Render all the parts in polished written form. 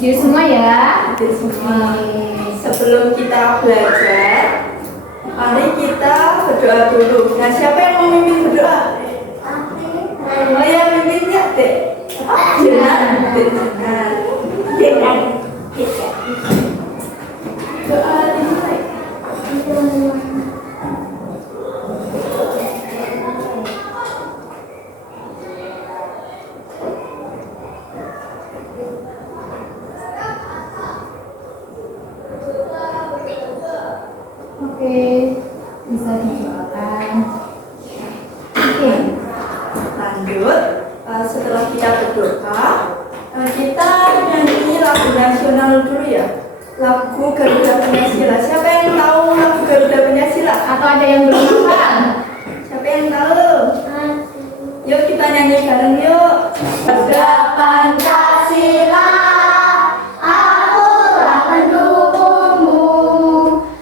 Hadir semua ya. Hadir semua. Sebelum kita belajar, mari kita berdoa dulu. Nah, siapa yang mau mimpin berdoa? Oh ya, mimpin ya, Dek. Jangan, jangan. Doa dimulai. Oke, bisa didoakan. Oke, lanjut. Setelah kita berdoa, kita nyanyi lagu nasional dulu ya. Lagu Garuda Pancasila. Siapa yang tahu lagu Garuda Pancasila? atau ada yang belum hafal? Siapa yang tahu? Yuk kita nyanyi bareng yuk. Garuda Pancasila, aku telah mendukungmu.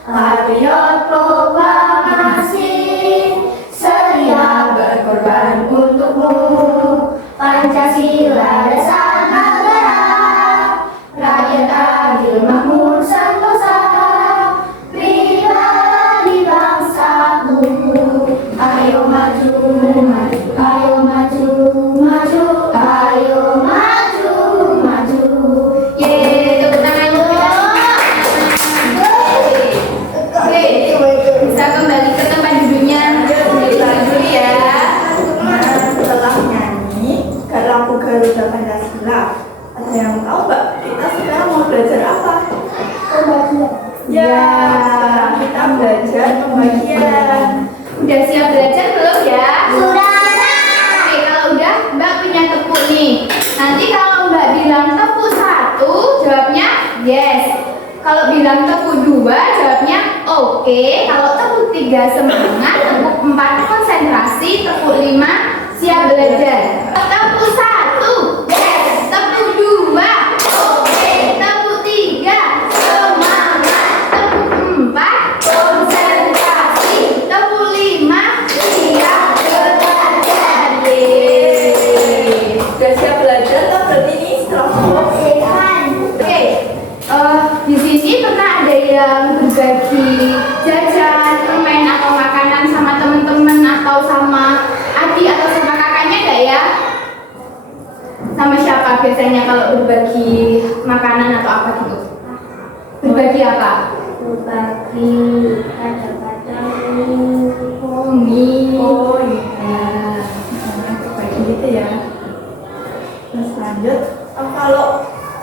Patriot proklamasi, setia berkorban untukmu. Pancasila dasar negara, rakyat adil makmur sentosa, pribadi bangsaku. Ayo maju, maju, ayo maju, maju, ayo maju, maju. Yeay, tepuk tangan dulu kita semua. Oke, bisa kembali ke tempat duduknya. Kita dulu ya. Nah, setelah nyanyi lagu Garuda Pancasila, ada yang tahu nggak? Kita sekarang mau belajar apa? Pembagian. Ya, sekarang kita belajar pembagian. Udah siap belajar belum ya? Sudah. Oke, kalau udah Mbak punya tepuk nih. Nanti kalau Mbak bilang tepuk 1, jawabnya yes. Kalau bilang tepuk 2, jawabnya oke. Kalau tepuk 3 semangat, tepuk 4 konsentrasi, tepuk 5 siap belajar. Tepuk 1, yes. Tepuk 2, oke. Tepuk 3, semangat. Tepuk 4, konsentrasi. Tepuk 5, siap belajar. Yeay. Sudah siap belajar atau berarti ini setelah semua? Oke, di sini pernah ada yang berbagi jajan, permen atau makanan sama teman-teman atau sama adik atau sama kakaknya nggak ya? Sama siapa biasanya kalau berbagi makanan atau apa gitu? Berbagi apa? Berbagi kadang-kadang Mie. Oh iya. Nah, berbagi gitu ya. Terus lanjut. Kalau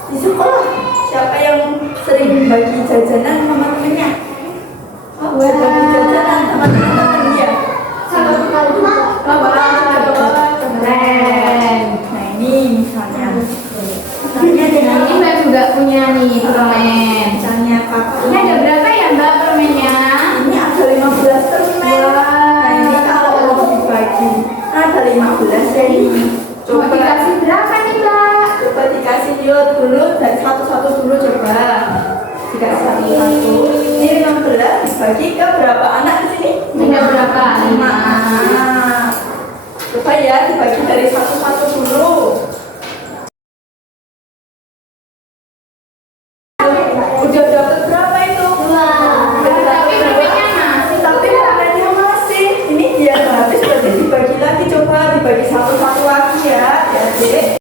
di sekolah, siapa yang sering bagi jajanan sama temennya? Oh, berbagi jajanan sama temen-temennya. sama sekali juga. Keren. Nah ini misalnya dengan Ini Mbak juga punya nih permen. misalnya kakak Ini ada berapa ya Mbak permennya? ini ada 15 permen. Nah ini kalau mau dibagi ada 15 ya ini. Coba dikasih berapa nih Mbak? Coba dikasih yuk dulu dari satu-satu dulu coba. Dikasih satu-satu. Ini 15 dibagi ke berapa anak di sini? Ada berapa? 5. Coba ya dibagi dari satu-satu dulu. Udah dapat berapa itu? Tapi permennya masih. Tapi permennya masih. Ini dia habis berarti dibagi lagi, coba dibagi satu-satu lagi ya, adik.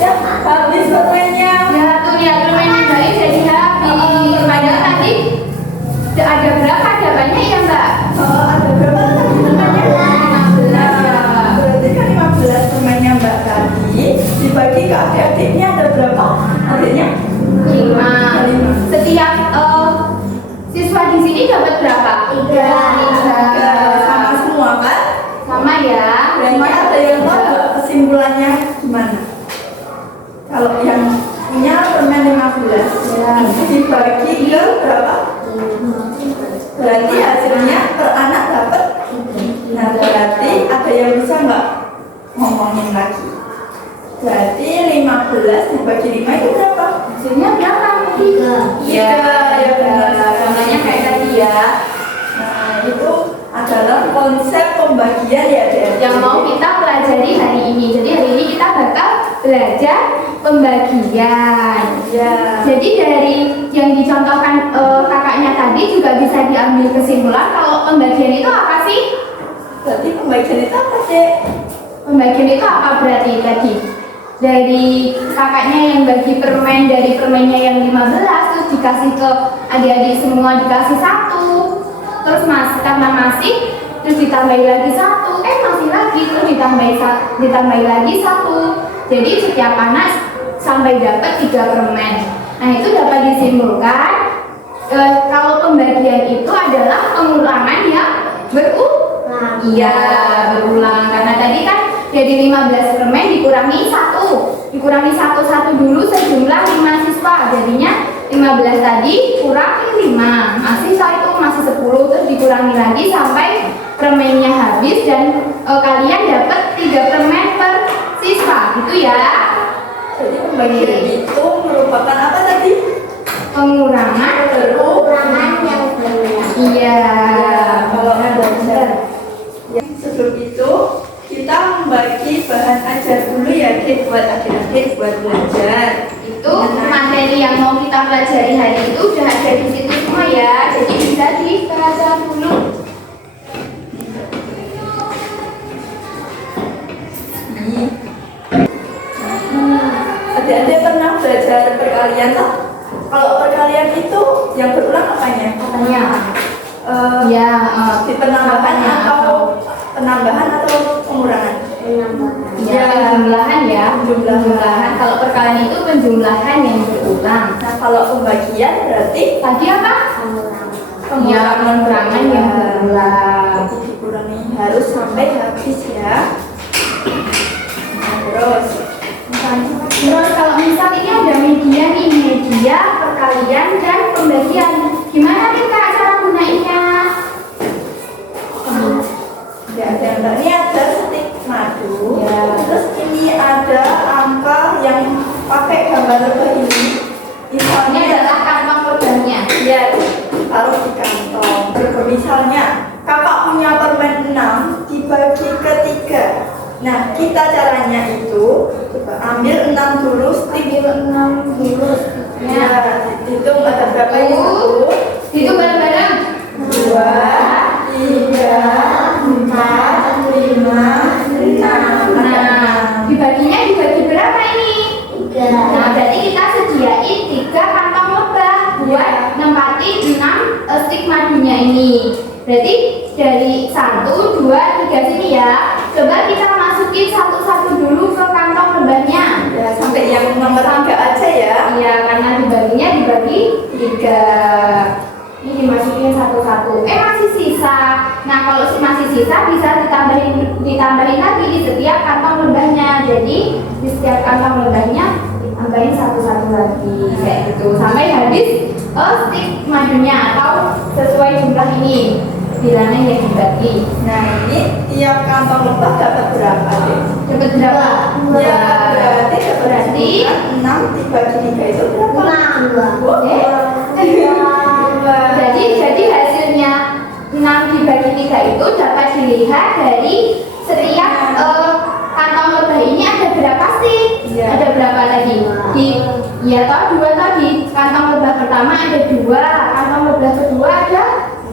Ya, habis permennya. Ya tuh lihat permennya Mbak ini jadi habis. Padahal tadi ada berapa? Ada banyak ya Mbak? Ada berapa tadi permennya? 15 ya. Berarti kan 15 permennya Mbak tadi dibagi ke adik-adiknya ada berapa? Adiknya? 5. Setiap siswa di sini dapat berapa? 3. Sama semua kan? Sama ya. Berarti ada yang tahu nggak kesimpulannya gimana? Kalau yang punya permen 15 Ya. dibagi ke berapa? Berarti hasilnya per anak dapat. Nah berarti ada yang bisa nggak ngomongin lagi? Berarti 15 dibagi 5 itu berapa? Hasilnya berapa? 3. Iya, ya benar. Contohnya kayak tadi ya. Nah itu adalah konsep pembagian ya, Dek. Yang mau kita pelajari hari ini. Jadi hari ini kita bakal belajar pembagian. Ya. Jadi dari yang dicontohkan kakaknya tadi juga bisa diambil kesimpulan kalau pembagian itu apa sih? Berarti pembagian itu apa, Dek? Pembagian itu apa berarti tadi? Dari kakaknya yang bagi permen, dari permennya yang 15 terus dikasih ke adik-adik semua dikasih 1. Terus karena masih terus ditambahi lagi 1, masih lagi terus ditambahi lagi 1. Jadi setiap anak sampai dapat 3 permen. Nah, itu dapat disimpulkan kalau pembagian itu adalah pengulangan yang berulang. Iya, berulang. Karena tadi kan jadi 15 permen dikurangi 1 dulu sejumlah 5 siswa. Jadinya 15 tadi kurang 5, masih itu masih 10, terus dikurangi lagi sampai permennya habis dan kalian dapat 3 permen per siswa, gitu ya. Jadi pembagian itu merupakan apa tadi? Pengurangan yang benar. Iya. Kalau benar. Sebelum itu kita membagi bahan ajar dulu ya, Dek, buat adik-adik buat belajar. Itu materi yang mau kita pelajari hari itu udah ada di situ semua ya. Jadi bisa dibaca dulu. Adik-adik pernah belajar perkalian tak? Kalau perkalian itu yang berulang apanya? Katanya. Ya, Ya, di penambahan atau pengurangan? ya, penjumlahan ya. Penjumlahan. Kalau perkalian itu penjumlahan yang berulang. Nah, kalau pembagian berarti Tadi apa? Ya, pengurangan yang berulang. Jadi dikurangi harus sampai habis ya. Nah, terus Terus kalau misal ini ada media nih, media, perkalian, dan pembagian. Gimana nih Kak cara gunainnya? ya, gambar ini ada stik madu. Ya. Terus ini ada angka yang pakai gambar lebah ini. Ini Misalnya adalah kantong lebahnya. ya, taruh di kantong. Misalnya kakak punya permen 6 dibagi ke 3. Nah, kita caranya itu coba ambil 6 dulu, stik Ambil 6 dulu. ya, hitung ada berapa ini? 1, Itu bareng-bareng. 2, 3, 4, 5, 6. Nah, dibaginya dibagi berapa ini? 3. Nah, berarti kita sediain 3 kantong lebah buat nempatin 6 stik madunya ini. Berarti dari 1, 2, 3 sini ya. Coba kita masukin satu-satu dulu ke kantong lebahnya. Ya, sampai yang nomor 3 aja ya. Iya, karena dibaginya dibagi 3. Ini dimasukin satu-satu. Masih sisa. Nah, kalau masih sisa bisa ditambahin lagi di setiap kantong lebahnya. Jadi di setiap kantong lebahnya tambahin satu-satu lagi kayak gitu sampai habis stik madunya atau sesuai jumlah ini bilangan yang dibagi. Nah, ini tiap kantong lebah dapat berapa, Dek? Dapat berapa? Ya, berarti Berarti 6 dibagi 3 itu berapa? 6. Jadi hasilnya 6 dibagi 3 itu dapat dilihat dari setiap kantong lebah ini ada berapa sih? Iya. Ada berapa tadi? Ya toh 2 tadi. Kantong lebah pertama ada 2, kantong lebah kedua ada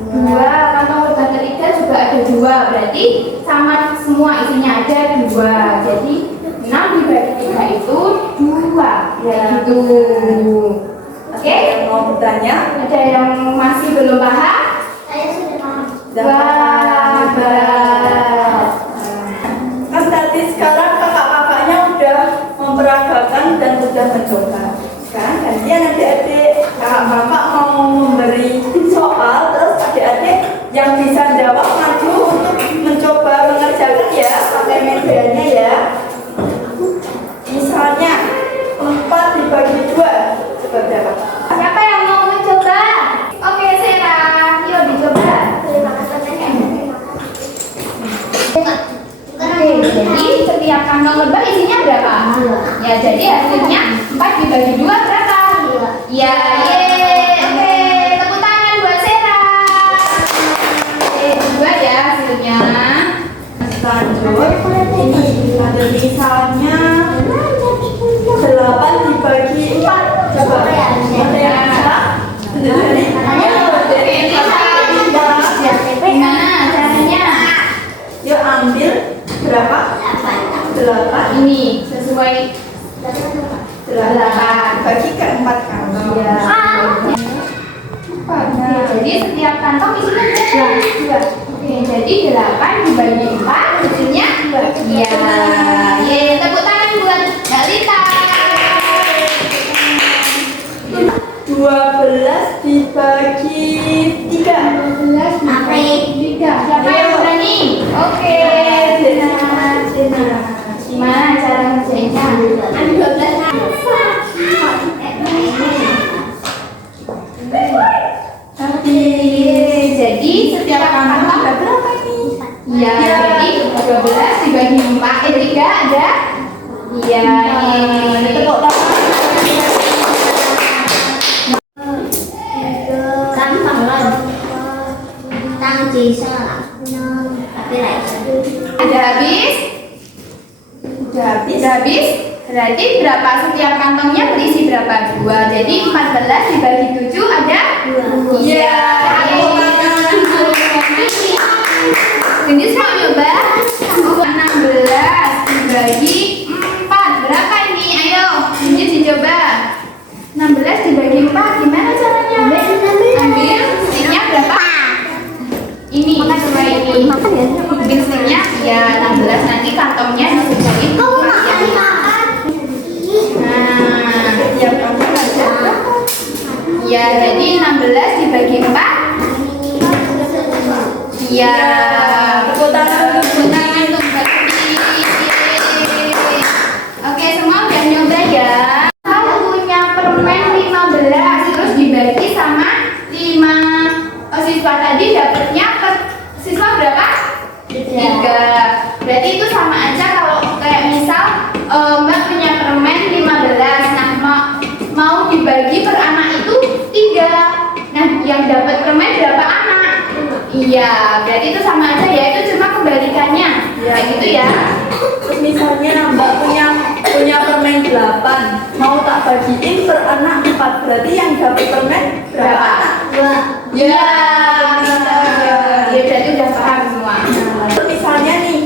2, kantong lebah ketiga juga ada 2. Berarti sama semua isinya ada 2. Jadi 6 dibagi 3 itu 2. Ya gitu. Oke? Yang mau bertanya? Ada yang masih belum paham? Saya sudah paham. Wah, berat. Kan tadi sekarang kakak-kakaknya udah memperagakan dan udah mencoba. Sekarang gantian adik-adik, kakak-kakak mau memberi soal, terus adik-adik yang bisa jawab maju untuk mencoba mengerjakan ya, pakai medianya ya. Misalnya 4 dibagi 2, coba berapa? Siapa yang mau mencoba? Oke, Sera, yuk dicoba. Terima kasih. Oke, jadi setiap kantong lebah isinya berapa? 2. Ya, jadi hasilnya 4 dibagi 2 berapa? Ya, yeay. Oke, tepuk tangan buat Sera. Oke, 2 ya hasilnya. Lanjut, ini ada misalnya 8 8. Ini sesuai 8 bagi ke 4 kantong. ya. Nah, Jadi setiap kantong isinya berapa? 2. Oke, jadi 8 dibagi 4 hasilnya 2. Iya. Ye, tepuk tangan buat Mbak Lita. 12 dibagi 3. 12 dibagi 3. Siapa yang berani? Oke. Gimana cara ngerjainnya? Ambil 12 Jadi setiap kantong Ada berapa ini? ya, jadi 12 dibagi 4 3 ada. Iya, ini. Tepuk tangan. gampang loh. Tăng chỉ sao ạ? Tapi lại Udah habis? Udah habis? Berarti berapa setiap kantongnya berisi berapa? 2. Jadi 14 dibagi 7 ada 2. Iya. Gendis mau nyoba? 16 dibagi 4 berapa ini? Ayo, Gendis dicoba. 16 dibagi 4 gimana caranya? Ambil sticknya berapa? Ini sesuai ini. Ambil sticknya ya 16, nanti kantongnya disesuaiin empat yang ini. Nah, Setiap kantong ada berapa? ya jadi 16 dibagi 4. Iya. Tepuk tangan. Tepuk tangan untuk Mbak Udi. Oke, semua udah nyoba ya. Kalau punya permen 15 terus dibagi sama 5 siswa tadi dapatnya per siswa berapa? 3. Berarti itu sama aja kalau kayak misal Mbak punya permen 15. Nah, mau dibagi per anak itu 3. Nah, yang dapat permen berapa anak? Iya, berarti itu sama aja ya, itu cuma kebalikannya. Ya. Kayak gitu ya. Terus misalnya Mbak punya permen 8, mau tak bagiin per anak 4, berarti yang dapat permen berapa anak? 2. Ya, ya berarti udah paham semua. Terus misalnya nih,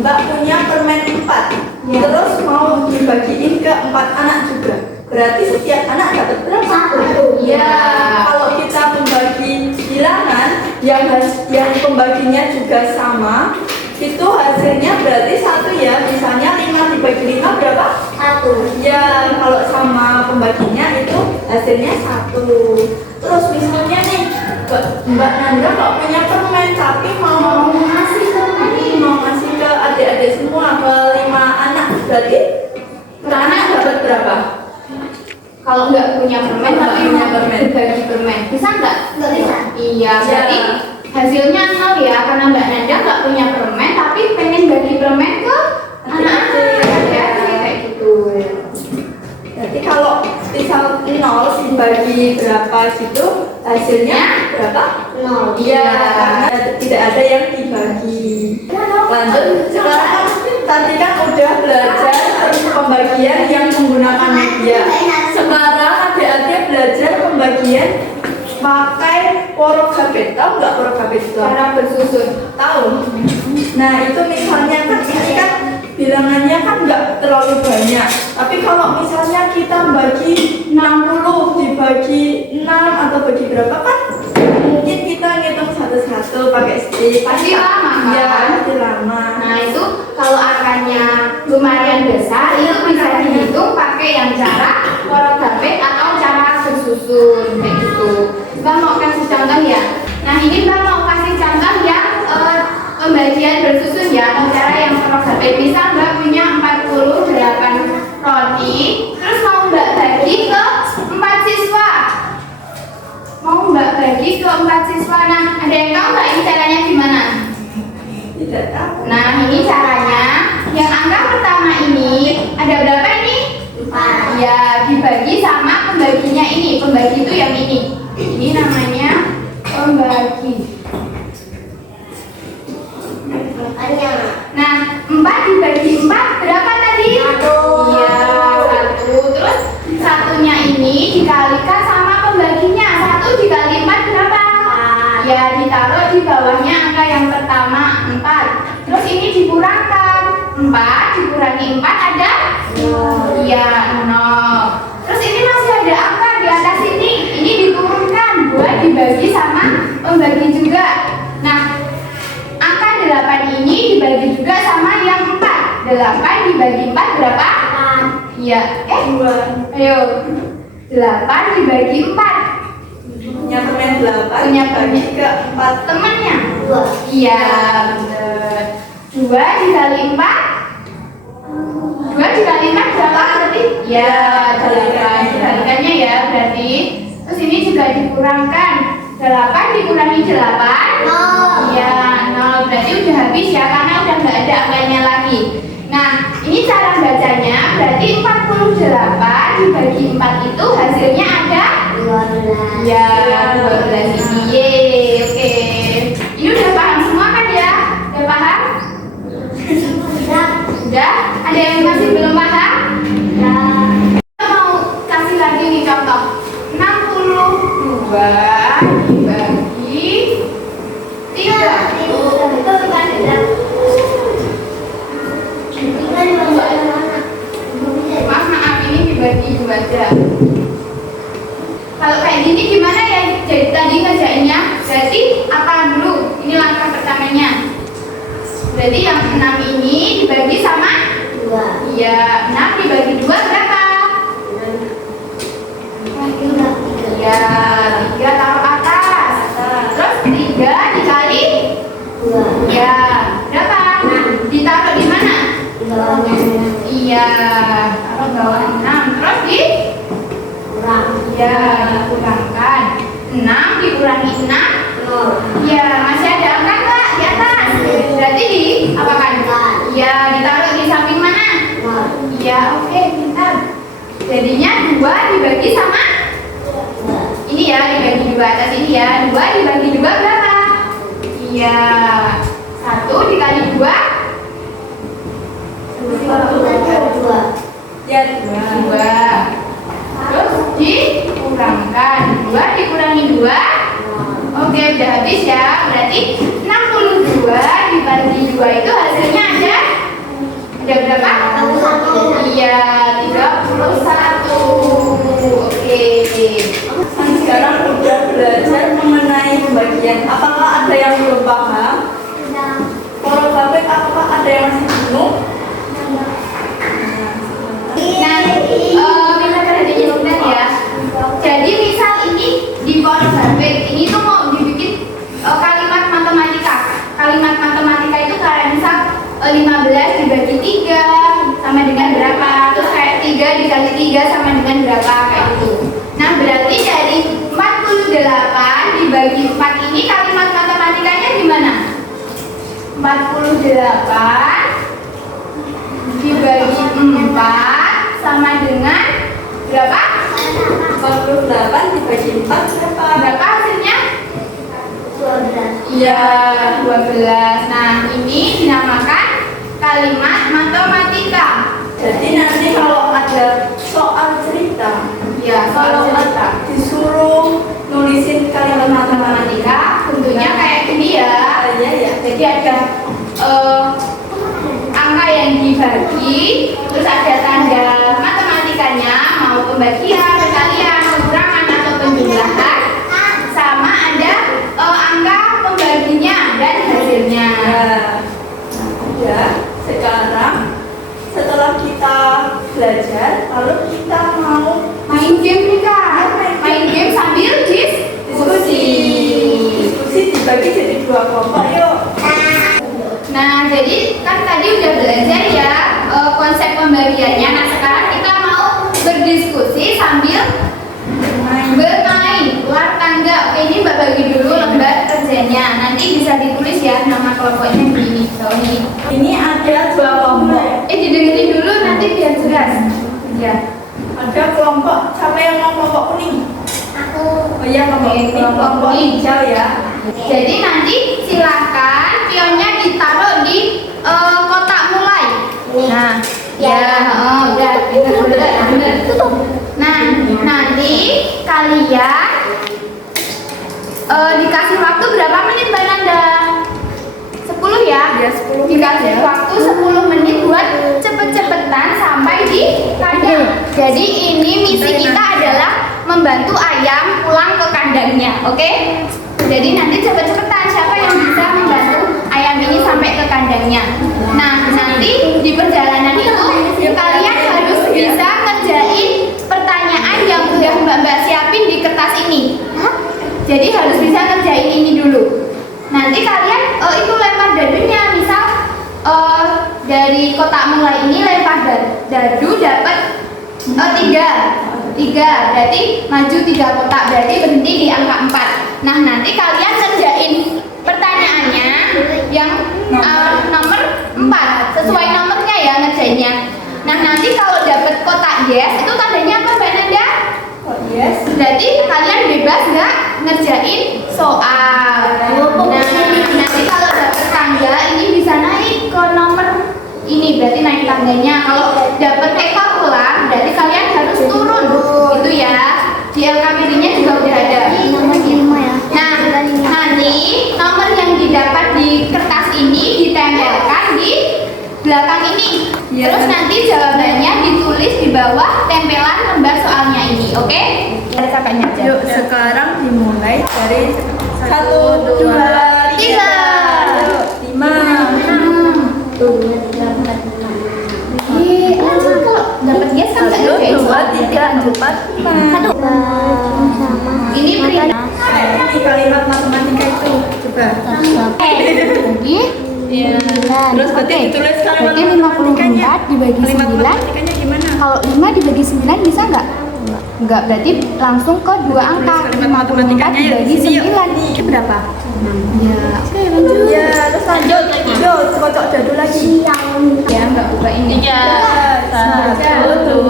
Mbak punya permen 4, Ya. terus mau dibagiin ke 4 anak juga, berarti setiap anak dapat berapa? 1. Ya. Kalau kita membagi bilangan yang pembaginya juga sama, itu hasilnya berarti 1 ya. Misalnya 5 dibagi 5 berapa? 1. Ya, kalau sama pembaginya itu hasilnya 1. Terus misalnya nih, Mbak Nanda kok punya permen tapi mau ngasih ke adik-adik semua, ke 5 anak, berarti per anak dapat berapa? Kalau nggak punya permen Nggak tapi punya mau permen. berbagi permen, bisa nggak? Nggak bisa. Iya, berarti hasilnya 0 ya, karena Mbak Nanda nggak punya permen tapi pengen bagi permen ke anak-anak ya, kayak gitu. Berarti kalau misal 0 dibagi berapa gitu, hasilnya berapa? 0. Iya, karena tidak ada yang dibagi. Lanjut, sekarang tadi kan udah belajar pembagian yang menggunakan media. Sekarang adik-adik belajar pembagian pakai porogabet. Tahu nggak porogabet itu? Cara bersusun. Tahu. Nah itu misalnya kan ini kan bilangannya kan nggak terlalu banyak. Tapi kalau misalnya kita bagi 60 dibagi 6 atau bagi berapa kan? Mungkin kita ngitung satu-satu pakai stick. Pasti lama, kan? Ya, pasti lama. Nah itu kalau angkanya lumayan besar itu bisa dihitung pakai yang cara porogabet atau cara bersusun kayak gitu. Mbak mau kasih contoh ya. Nah ini Mbak mau kasih contoh yang pembagian bersusun ya, cara yang porogabet. Misal Mbak punya 48 roti, terus mau Mbak bagi ke 4 siswa. Mau Mbak bagi ke 4 siswa. Nah ada yang tahu nggak ini caranya gimana? Tidak tahu. Nah ini caranya, yang angka pertama ini ada berapa ini? 4. Ya dibagi sama pembaginya ini. Pembagi itu yang ini. Ini namanya pembagi. Makanya Nah 4 dibagi 4 berapa tadi? 1. Iya 1. Terus satunya ini dikalikan sama pembaginya. 1 dikali 4 berapa? Ya ditaruh di bawahnya angka yang pertama 4. Terus ini dikurangkan 4 4 dikurangi 4 ada? Iya, 0. Terus ini masih ada angka di atas ini. Ini diturunkan, 2 dibagi sama pembagi juga. Nah, angka 8 ini dibagi juga sama yang 4. 8 dibagi 4 berapa? Iya. 2. Ayo. 8 dibagi 4. Punya teman 8. Punya bagi ke 4. Temannya? Iya, benar. 2 dikali 4. 2 dikali 4 berapa berarti? Ya, 8. Dikalikannya ya berarti. Terus ini juga dikurangkan. 8 dikurangi 8. Iya, 0. Berarti udah habis ya, karena udah nggak ada angkanya lagi. Nah, ini cara bacanya. Berarti 48 dibagi 4 itu hasilnya ada? 12. Ya, 12 ini. Yeay, oke. Ini udah paham semua kan ya? Udah paham? Udah? Ada yang masih belum paham? Kita mau kasih lagi nih contoh. 62 dibagi 3. Maaf, ini dibagi 2 aja. Kalau kayak gini gimana ya? Jadi tadi ngerjainnya. Berarti apa dulu? Ini langkah pertamanya. Berarti yang 6 ini dibagi sama? 2. Iya, 6 dibagi 2 berapa? Iya, 3 taruh atas. Terus 3 dikali? 2. Iya, berapa? Ditaruh di mana? Iya, taruh bawah 6. Terus di? Iya, dikurangkan. 6 dikurangi 6? Iya, masih ada angka nggak di atas? Berarti di apakan? Iya, ditaruh di samping mana? Iya, oke, pintar. Jadinya 2 dibagi sama? Ini ya, dibagi 2 atas ini ya. 2 dibagi 2 berapa? Iya, 1 dikali 2? 2. Ya, 2. 2. Terus dikurangkan. 2 dikurangi 2? Oke, udah habis ya. Berarti 62 dibagi 2 itu hasilnya ada? Ada berapa? Iya, 31. Oke. Kan sekarang udah belajar mengenai pembagian. Apakah ada yang belum paham? Kalau Babek, apakah ada yang masih bingung? Nah, kita perhatiin sebentar ya. Jadi misal ini di Babek ini tuh mau dibikin kalimat matematika. Kalimat matematika itu kayak misal 15 dibagi 3 sama dengan berapa? Terus kayak 3 dikali 3 sama dengan berapa? Kayak gitu. Nah, berarti dari 48 dibagi 4 ini kalimat matematikanya gimana? 48 dibagi 4 sama dengan berapa? 48 dibagi 4 berapa? Berapa hasilnya? 12. Iya, 12. Nah, ini dinamakan kalimat matematika. Jadi nanti kalau ada soal cerita, Ya, kalau soal cerita disuruh nulisin kalimat matematika, bentuknya kayak gini ya. ya ya. Jadi ada angka yang dibagi, terus ada tanda matematikanya, mau pembagian, perkalian, pengurangan atau penjumlahan, sama ada angka pembaginya dan hasilnya. Ya, sekarang setelah kita belajar, lalu kita mau Main game nih kak, main game sambil diskusi. Diskusi dibagi jadi 2 kelompok yuk. Nah, jadi kan tadi udah belajar ya konsep pembagiannya. Nah, sekarang kita mau berdiskusi sambil bermain luar tangga. Oke, ini Mbak bagi dulu lembar kerjanya. Nanti bisa ditulis ya nama kelompoknya di ini. ini. Ini ada 2 kelompok. Didengerin dulu nanti biar jelas. Ya. Ada kelompok, siapa yang mau kelompok kuning? Aku. Oh iya, kelompok hijau ya. Jadi nanti silakan pionnya ditaruh di kotak mulai. Nah, ya, udah, bener. Nah, nanti kalian dikasih waktu berapa menit Mbak Nanda? 10 ya. Ya, 10 menit Dikasih ya. waktu 10 menit buat cepet-cepetan sampai di kandang. Jadi ini misi kita adalah membantu ayam pulang ke kandangnya, oke? Jadi nanti cepet-cepetan siapa yang bisa membantu ayam ini sampai ke kandangnya. Nah, nanti di perjalanan itu kalian harus bisa ngerjain pertanyaan yang udah Mbak siapin di kertas ini. Jadi harus bisa ngerjain ini dulu. Nanti kalian itu lempar dadunya, misal dari kotak mulai ini lempar dadu dapat 3, berarti maju 3 kotak, berarti berhenti di angka 4. Nah, nanti kalian kerjain pertanyaannya yang nomor 4 sesuai nomornya ya ngerjainnya. Nah, nanti kalau dapat kotak yes itu tandanya apa Mbak Nanda? Yes. Berarti kalian bebas nggak ngerjain soal. Nah, nanti kalau dapat tangga ini bisa naik ke nomor ini, berarti naik tangganya. Kalau dapat ekular berarti kalian harus turun, gitu ya. Di LKPD-nya juga udah ada. Nah, nanti nomor yang didapat di kertas ini ditempelkan di belakang ini. Ya. Terus nanti jawabannya ditulis di bawah tempelan lembar soalnya ini, oke? Ada kakaknya aja. Yuk, sekarang dimulai dari 1, 2, 3. 5. Kalau dapat yes kan nggak 1, ada 2, 3, 4, 5. Ini perintah. Ini kalimat matematika itu. Coba. Jadi Terus berarti ditulis kalimat berarti 54 dibagi Kalimat 9. matematikanya gimana? Kalau 5 dibagi 9 bisa nggak? Enggak, berarti langsung ke 2 angka. kalimat 54 matematikanya ya, dibagi di sini, 9. Ini berapa? Ya, oke lanjut. Ya, terus lanjut. Yuk, kocok dadu lagi. Ya, Mbak buka ini. 1, 2,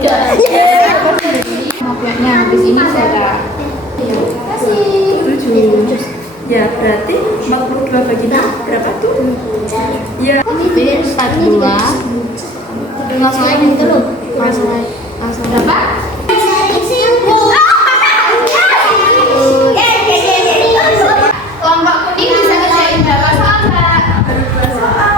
3. Makanya habis ini saya. Terima kasih. 7. Ya, berarti 42 bagi 6 berapa tuh? Ya. Ini 42. Langsung aja gitu loh. Langsung. Berapa? Kelompok kuning bisa ngerjain berapa soal, Mbak?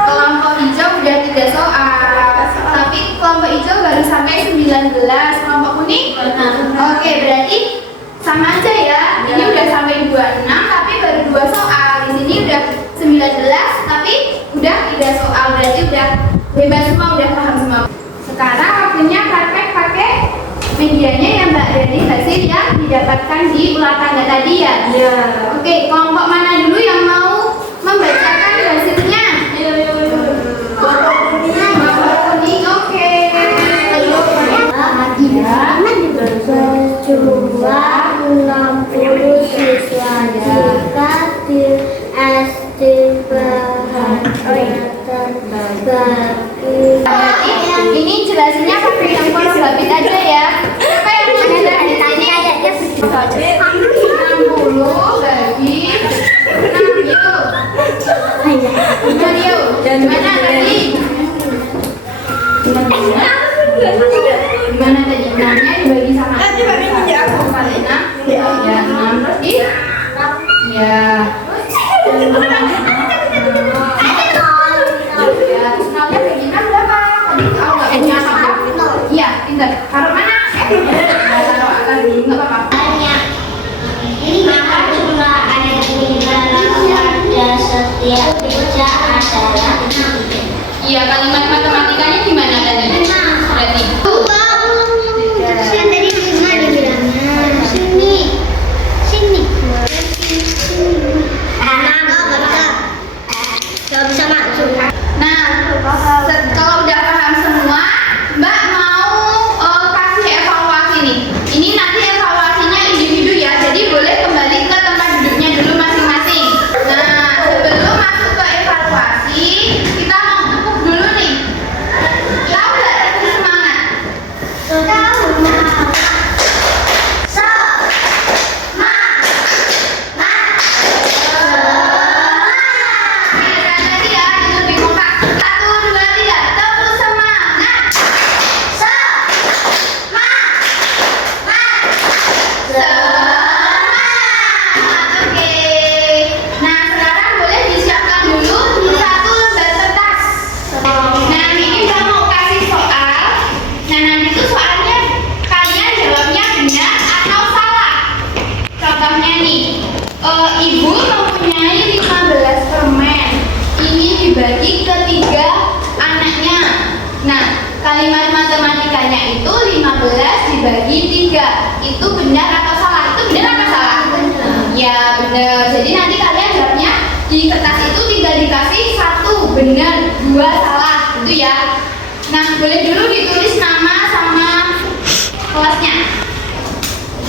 Kelompok hijau udah 3 soal. Tapi kelompok hijau baru sampai 19. Kelompok kuning? Oke, berarti sama aja ya. Ini udah sampai 26 tapi baru 2 soal. Di sini udah 19 tapi udah 3 soal. Berarti udah bebas semua, udah paham semua. Sekarang waktunya praktek pakai medianya yang Mbak Dani hasil yang didapatkan di ulang tangga tadi ya. Ya. Oke, kelompok mana dulu yang mau membacakan hasilnya? Kelompok kuning, oke. Berjumlah 60 siswa di SD Perhatian Berarti ini jelasinnya pakai yang pornografis aja ya. Apa yang ada di sini? 60 bagi 6 yuk. Benar yuk. Gimana tadi? Gimana tadi? 6-nya dibagi sama Coba ini ya, aku kali 6. Ya, 6 terus di? Ya. Ya, nolnya bagi 6 berapa? Tadi kalau nggak punya apa? Iya, pintar. Taruh mana? Taruh atas dulu, nggak apa-apa. Maka jumlah anak tinggal pada setiap meja adalah 6. Iya, kalimat matematikanya gimana tadi? Berarti Kan tadi 5 dibilangnya. Sini. Oh, betul. Gak bisa masuk. nah, kalau udah paham semua, Mbak mau kasih evaluasi nih. Ini nanti evaluasinya individu ya, jadi boleh kembali ke tempat duduknya dulu masing-masing. Nah, sebelum masuk ke evaluasi, kita mau tepuk dulu nih. dibagi ke 3 anaknya. Nah, kalimat matematikanya itu 15 dibagi 3. Itu benar atau salah? Itu benar apa salah? Ya, benar. Jadi nanti kalian jawabnya di kertas itu tinggal dikasih 1 benar, 2 salah, gitu ya. Nah, boleh dulu ditulis nama sama kelasnya.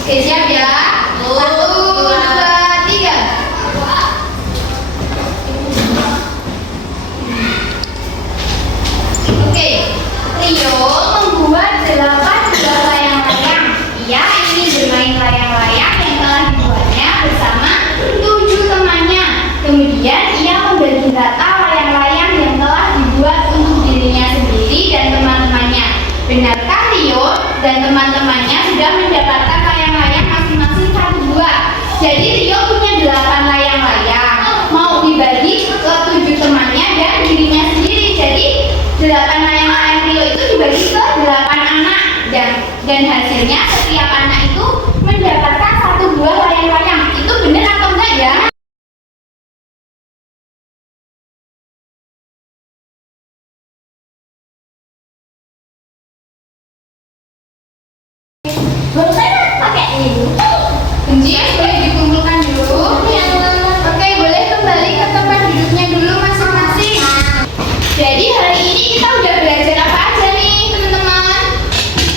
Oke, siap ya? 1, 2, 3. Oke, Rio membuat 8 buah layang-layang. Ia ingin bermain layang-layang yang telah dibuatnya bersama 7 temannya. Kemudian ia membagi rata layang-layang yang telah dibuat untuk dirinya sendiri dan teman-temannya. Benarkah Rio dan teman-temannya sudah mendapatkan layang-layang masing-masing 1 buah? Jadi Rio punya 8 layang-layang, mau dibagi ke 7 temannya dan dirinya sendiri. Jadi 8 layang-layang Rio itu dibagi ke 8 anak dan hasilnya setiap anak itu mendapatkan 1 buah layang-layang. Itu benar atau enggak ya? Boleh pakai ini. Kuncinya boleh dikumpulkan dulu. Oke, boleh kembali ke tempat duduknya dulu masing-masing. Jadi hari ini kita udah belajar apa aja nih teman-teman?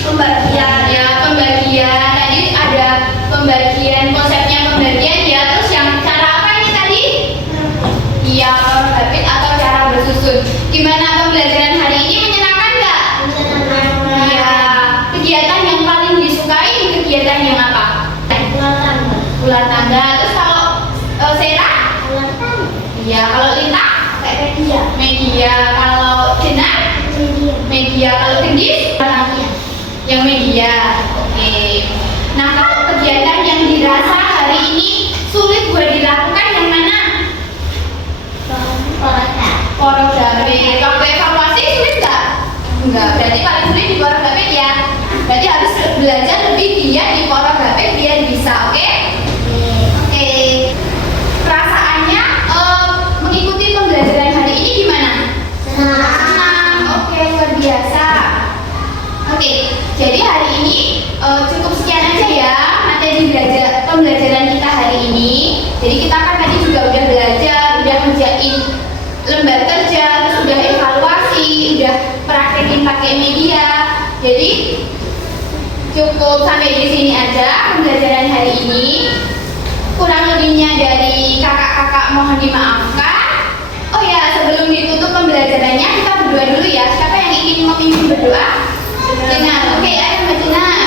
Pembagian. Ya, pembagian. Tadi ada pembagian, konsepnya pembagian ya. Terus yang cara apa ini tadi? Iya, alfabet atau cara bersusun. Gimana pembelajaran hari ini, menyenangkan nggak? Iya. Kegiatan yang paling disukai kegiatan yang apa? Ular tangga. Terus kalau Sera? Iya. Kalau Lita? Media. Kalau Jenar? Media. Kalau Gendis? Yang media. Oke. Nah, kalau kegiatan yang dirasa hari ini sulit buat dilakukan yang mana? Porok dapet. Waktu evaluasi sulit nggak? Enggak. Berarti paling sulit di porok dapet ya. Berarti harus belajar lebih giat di porok dapet biar bisa. Oke? Oke. Perasaannya mengikuti pembelajaran hari ini gimana? Senang. Oke, luar biasa. Oke, jadi hari ini cukup sekian aja ya materi pembelajaran kita hari ini. Jadi kita kan tadi juga udah belajar, udah ngerjain lembar kerja, terus udah evaluasi, udah praktekin pakai media. Jadi cukup sampai di sini aja pembelajaran hari ini. Kurang lebihnya dari kakak-kakak mohon dimaafkan. Oh ya, sebelum ditutup pembelajarannya kita berdoa dulu ya. Siapa yang ingin memimpin berdoa? Jenar. Oke, ayo Mbak Jenar.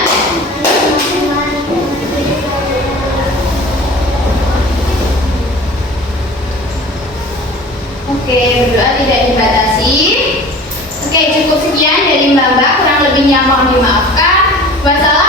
Oke, berdoa tidak dibatasi. Oke, cukup sekian dari Mbak. Kurang lebihnya mohon dimaafkan. Wassalam.